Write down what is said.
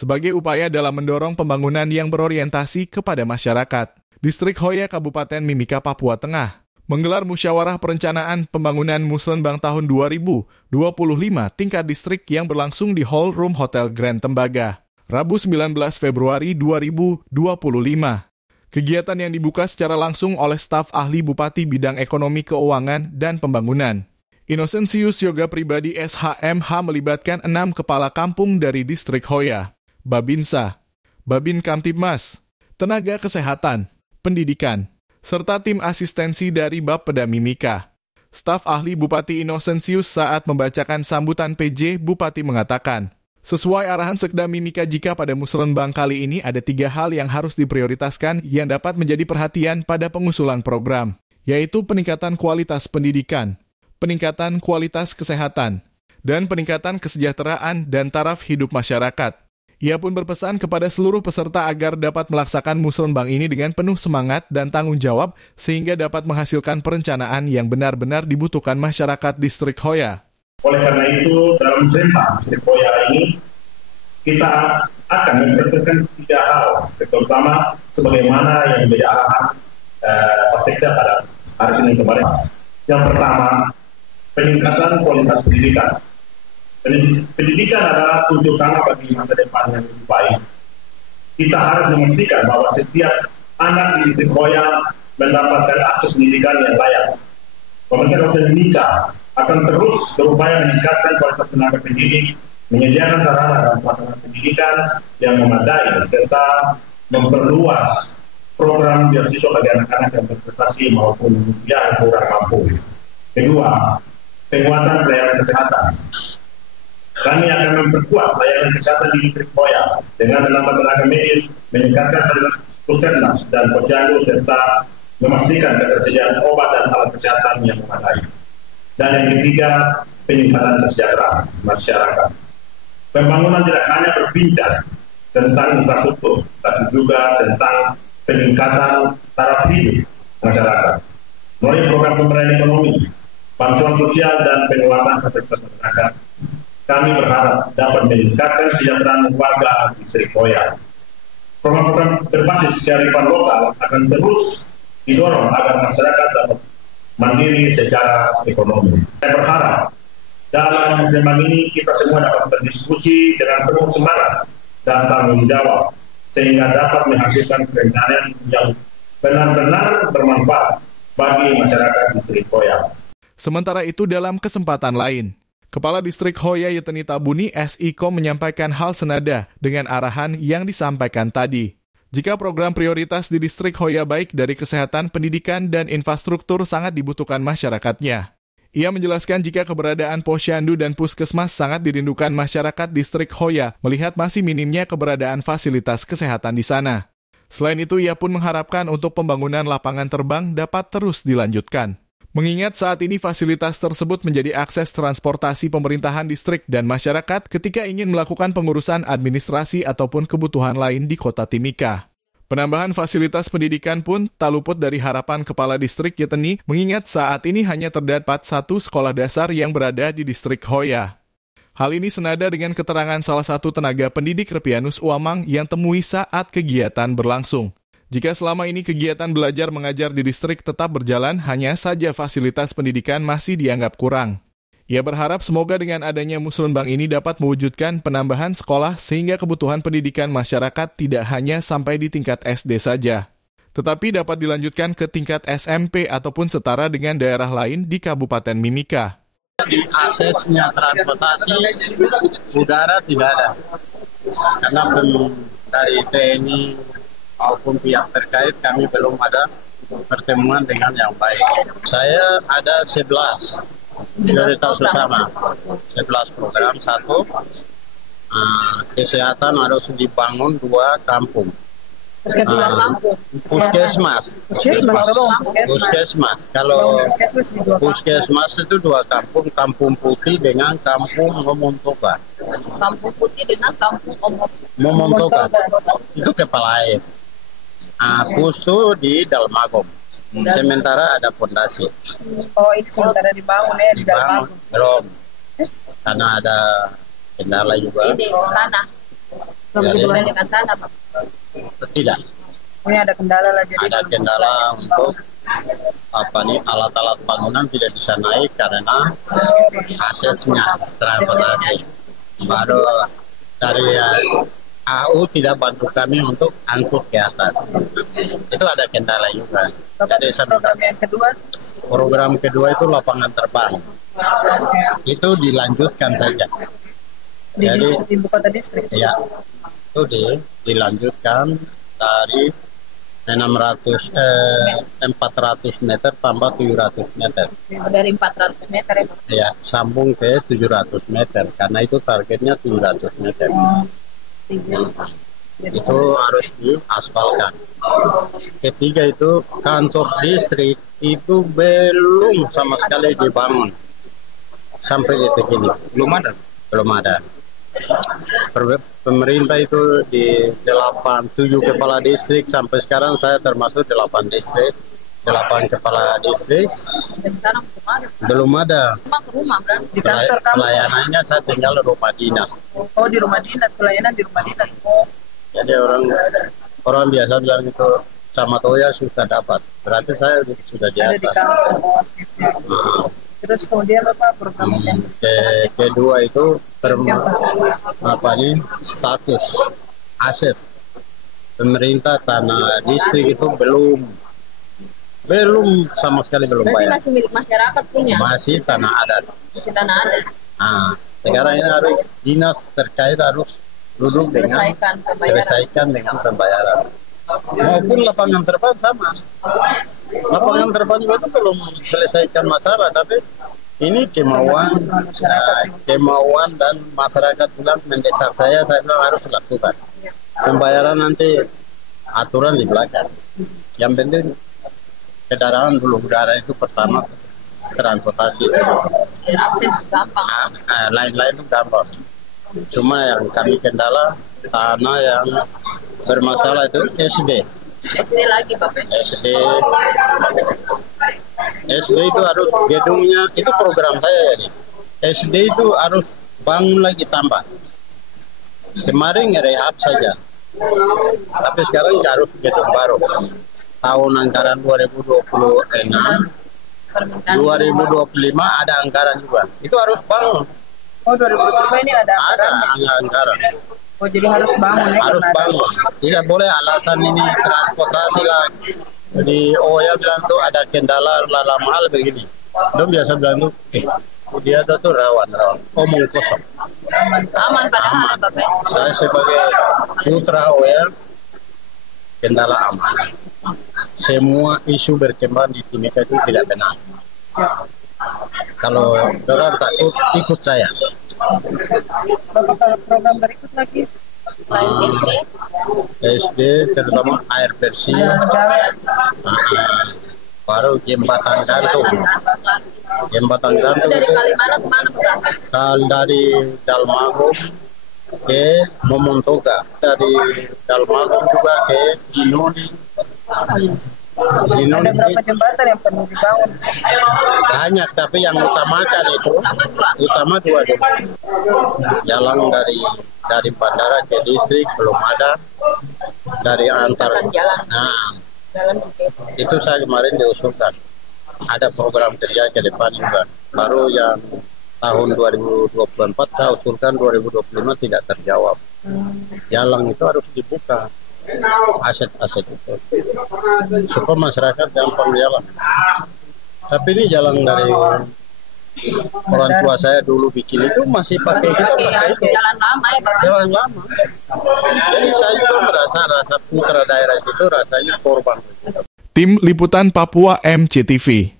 sebagai upaya dalam mendorong pembangunan yang berorientasi kepada masyarakat. Distrik Hoya Kabupaten Mimika, Papua Tengah menggelar musyawarah perencanaan pembangunan Musrembang tahun 2025 tingkat distrik yang berlangsung di Hall Room Hotel Grand Tembaga, Rabu 19 Februari 2025. Kegiatan yang dibuka secara langsung oleh staf ahli Bupati Bidang Ekonomi Keuangan dan Pembangunan. Innocentius Yoga Pribadi SHMH melibatkan 6 kepala kampung dari distrik Hoya, Babinsa, Babin Kamtibmas, tenaga kesehatan, pendidikan, serta tim asistensi dari Bapeda Mimika. Staf ahli Bupati Innocentius saat membacakan sambutan PJ, Bupati mengatakan, sesuai arahan Sekda Mimika jika pada Musrembang kali ini ada 3 hal yang harus diprioritaskan yang dapat menjadi perhatian pada pengusulan program, yaitu peningkatan kualitas pendidikan, peningkatan kualitas kesehatan, dan peningkatan kesejahteraan dan taraf hidup masyarakat. Ia pun berpesan kepada seluruh peserta agar dapat melaksanakan Musrembang ini dengan penuh semangat dan tanggung jawab sehingga dapat menghasilkan perencanaan yang benar-benar dibutuhkan masyarakat distrik Hoya. Oleh karena itu, dalam Musrembang distrik Hoya ini, kita akan memprioritaskan 3 hal, terutama sebagaimana yang menjadi arahan Pak Sekda pada hari Senin kemarin. Yang pertama, peningkatan kualitas pendidikan. Pendidikan adalah kunci utama bagi masa depan yang lebih baik. Kita harus memastikan bahwa setiap anak di distrik Hoya mendapatkan akses pendidikan yang layak. Pemerintah Kabupaten Mimika akan terus berupaya meningkatkan kualitas tenaga pendidik, menyediakan sarana dan pelaksanaan pendidikan yang memadai, serta memperluas program beasiswa bagi anak-anak yang berprestasi maupun yang kurang mampu. Kedua, penguatan pelayanan kesehatan. Kami akan memperkuat layanan kesehatan di distrik Hoya dengan menambah tenaga medis, meningkatkan fasilitas puskesmas dan posyandu, serta memastikan ketersediaan obat dan alat kesehatan yang memadai. Dan yang ketiga, peningkatan kesejahteraan masyarakat. Pembangunan tidak hanya berbincang tentang infrastruktur, tapi juga tentang peningkatan taraf hidup masyarakat. Melalui program pemberdayaan ekonomi, bantuan sosial, dan penguatan kapasitas masyarakat, kami berharap dapat meningkatkan kesejahteraan warga distrik Hoya. Program-program berbasis kearifan lokal akan terus didorong agar masyarakat dapat mandiri secara ekonomi. Saya berharap dalam Musrembang ini kita semua dapat berdiskusi dengan penuh semangat dan tanggung jawab sehingga dapat menghasilkan perencanaan yang benar-benar bermanfaat bagi masyarakat distrik Hoya. Sementara itu dalam kesempatan lain, Kepala Distrik Hoya Yeteni Tabuni SIKO menyampaikan hal senada dengan arahan yang disampaikan tadi. Jika program prioritas di distrik Hoya baik dari kesehatan, pendidikan, dan infrastruktur sangat dibutuhkan masyarakatnya. Ia menjelaskan jika keberadaan posyandu dan puskesmas sangat dirindukan masyarakat distrik Hoya melihat masih minimnya keberadaan fasilitas kesehatan di sana. Selain itu, ia pun mengharapkan untuk pembangunan lapangan terbang dapat terus dilanjutkan. Mengingat saat ini fasilitas tersebut menjadi akses transportasi pemerintahan distrik dan masyarakat ketika ingin melakukan pengurusan administrasi ataupun kebutuhan lain di kota Timika. Penambahan fasilitas pendidikan pun tak luput dari harapan Kepala Distrik Yeteni mengingat saat ini hanya terdapat 1 sekolah dasar yang berada di distrik Hoya. Hal ini senada dengan keterangan salah satu tenaga pendidik Repianus Uamang yang temui saat kegiatan berlangsung. Jika selama ini kegiatan belajar mengajar di distrik tetap berjalan, hanya saja fasilitas pendidikan masih dianggap kurang. Ia berharap semoga dengan adanya Musrembang ini dapat mewujudkan penambahan sekolah sehingga kebutuhan pendidikan masyarakat tidak hanya sampai di tingkat SD saja, tetapi dapat dilanjutkan ke tingkat SMP ataupun setara dengan daerah lain di Kabupaten Mimika. Aksesnya transportasi udara tidak ada, karena dari TNI maupun pihak terkait kami belum ada pertemuan dengan yang baik. Saya ada 11 prioritas utama, 11 program. 1, kesehatan harus dibangun 2 kampung. Puskesmas. Kalau puskesmas itu 2 kampung, Kampung Putih dengan Kampung Momontoka. Kampung Putih dengan Kampung Momontoka. Itu kepala air. Pus itu di Dalmagom. Sementara ada fondasi. Oh, ini sementara dibangun ya di Dalmagom. Belum. Karena ada kendala juga. Ini tanah. Jadi, Dibandingkan tanah, Pak. tidak. Oh, ya, ada kendala lah. Jadi Ada kendala untuk alat-alat bangunan tidak bisa naik karena aksesnya transportasi. Baru dari AU tidak bantu kami untuk angkut ke atas. Itu ada kendala juga. Jadi program yang kedua, program kedua itu lapangan terbang. Itu dilanjutkan saja. Jadi di ibu kota distrik. ya itu dilanjutkan dari 400 meter tambah 700 meter. Dari 400 meter ya, Pak. Ya, sambung ke 700 meter karena itu targetnya 700 meter. Itu harus diaspalkan. Ketiga itu kantor distrik itu belum sama sekali dibangun sampai detik ini. Belum ada. Pemerintah itu di 7 kepala distrik sampai sekarang saya termasuk 8 kepala distrik. Dan sekarang Belum ada. cuma ke rumah, berarti di kantor kamu. Pelayanannya saya tinggal di rumah dinas. Oh, di rumah dinas, pelayanan di rumah dinas. Oh, Jadi orang biasa bilang itu sama Toya susah dapat. Berarti saya sudah di ada di atas. kantor. Oh, siap. Terus kemudian apa program yang Kedua itu status aset pemerintah tanah distrik itu belum sama sekali belum berarti bayar. masih milik masyarakat punya? Masih tanah adat. Masih tanah adat. Nah, sekarang ini harus dinas terkait harus duduk dengan selesaikan dengan pembayaran. Maupun lapangan terbang sama. Lapangan terbang juga itu belum selesaikan masalah, tapi ini kemauan dan masyarakat bilang mendesak saya bilang harus lakukan. Pembayaran nanti aturan di belakang. Yang penting kendaraan dulu udara itu pertama transportasi. Akses gampang. Lain-lain itu gampang. Cuma yang kami kendala tanah yang bermasalah itu SD lagi, Bapak. SD itu harus gedungnya, itu program saya ya nih. SD itu harus bangun lagi tambah. Kemarin rehab saja. Tapi sekarang harus gedung baru. Tahun anggaran 2026, 2025 ada anggaran juga. Itu harus bangun. Oh, 2025 ini ada anggaran. Oh, jadi harus bangun ya? Harus bangun. Tidak boleh alasan ini transportasi lah. Jadi ya bilang tuh ada kendala dalam hal begini. Dong biasa bilang tuh, dia tuh rawan, omong kosong. Aman padahal, Bapak. Saya sebagai putra kendala aman. Semua isu berkembang di Timika itu tidak benar. Kalau orang takut, ikut saya. Bapak, kalau program berikut lagi? SD terutama air bersih, baru jembatan gantung. Jembatan gantung dari Kalimana kemana, Pak? Dari Dalmagong ke Momontoga, dari Dalmagong juga ke Ginoni. Ada berapa jembatan yang perlu dibangun? Banyak, tapi yang utamakan itu utama dua. Jalan dari bandara ke distrik belum ada, dari antar itu saya kemarin diusulkan ada program kerja ke depan juga. Baru yang tahun 2024 saya usulkan 2025 tidak terjawab. Jalan itu harus dibuka, aset-aset itu supaya masyarakat gampang jalan. Tapi ini jalan dari orang tua saya dulu bikin itu masih pakai jalan lama ya, Pak. Jalan lama. Jadi saya juga merasa putra daerah itu rasanya korban. Tim Liputan Papua MCTV.